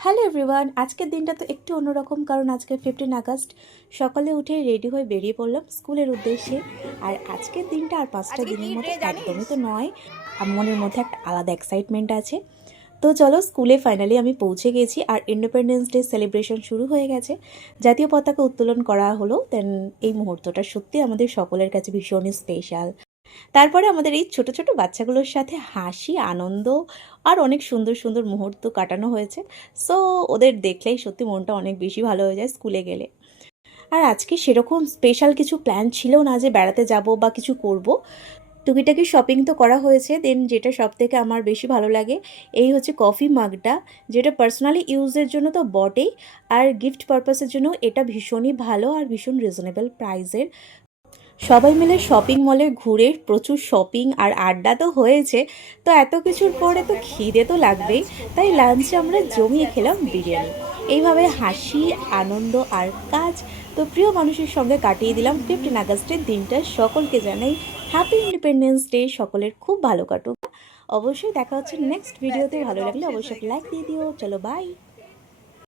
Hello everyone, আজকের দিনটা তো একটু অন্যরকম, কারণ আজকে 15 আগস্ট। সকালে উঠে রেডি হয়ে বেরিয়ে পড়লাম স্কুলের উদ্দেশ্যে। আর আজকের দিনটা আর 5টা আজকে কি দিনের মতো ডে জানিস? একদমই তো নয়। মনের মধ্যে একটা আলাদা এক্সাইটমেন্ট আছে। তো চলো, স্কুলে ফাইনালি আমি পৌঁছে গেছি আর ইন্ডিপেন্ডেন্স ডে সেলিব্রেশন শুরু হয়ে গেছে। জাতীয় পতাকা উত্তোলন করা হলো। দেন এই মুহূর্তটা সত্যি আমাদের সকলের কাছে ভীষণই স্পেশাল। তারপরে আমাদের এই ছোট ছোট বাচ্চাগুলোর সাথে হাসি, আনন্দ আর অনেক সুন্দর সুন্দর মুহূর্ত কাটানো হয়েছে। সো ওদের দেখলেই সত্যি মনটা অনেক বেশি ভালো হয়ে যায় স্কুলে গেলে। আর আজকে সেরকম স্পেশাল কিছু প্ল্যান ছিল না যে বেড়াতে যাব বা কিছু করব। টুকিটাকি শপিং তো করা হয়েছে। দেন যেটা সব থেকে আমার বেশি ভালো লাগে, এই হচ্ছে কফি মাগটা, যেটা পার্সোনালি ইউজের জন্য তো বটেই, আর গিফট পারপাসের জন্য এটা ভীষণই ভালো আর ভীষণ রিজনেবল প্রাইসের। সবাই মিলে শপিং মলে ঘুরে প্রচুর শপিং আর আড্ডা তো হয়েছে। তো এত কিছুর পরে তো খিদে তো লাগবেই। তাই লাঞ্চে আমরা জমিয়ে খেলাম বিরিয়ানি। এইভাবে হাসি, আনন্দ আর কাজ তো প্রিয় মানুষের সঙ্গে কাটিয়ে দিলাম 15 আগস্টের দিনটা। সকলকে জানাই হ্যাপি ইন্ডিপেন্ডেন্স ডে। সকলের খুব ভালো কাটুক। অবশ্যই দেখা হচ্ছে নেক্সট ভিডিওতে। ব্যাস, এটা ভালো তো লাগলে শেষ অবশ্যই হয়ে একটা লাইক গেছে। দিয়ে দিও। চলো বাই।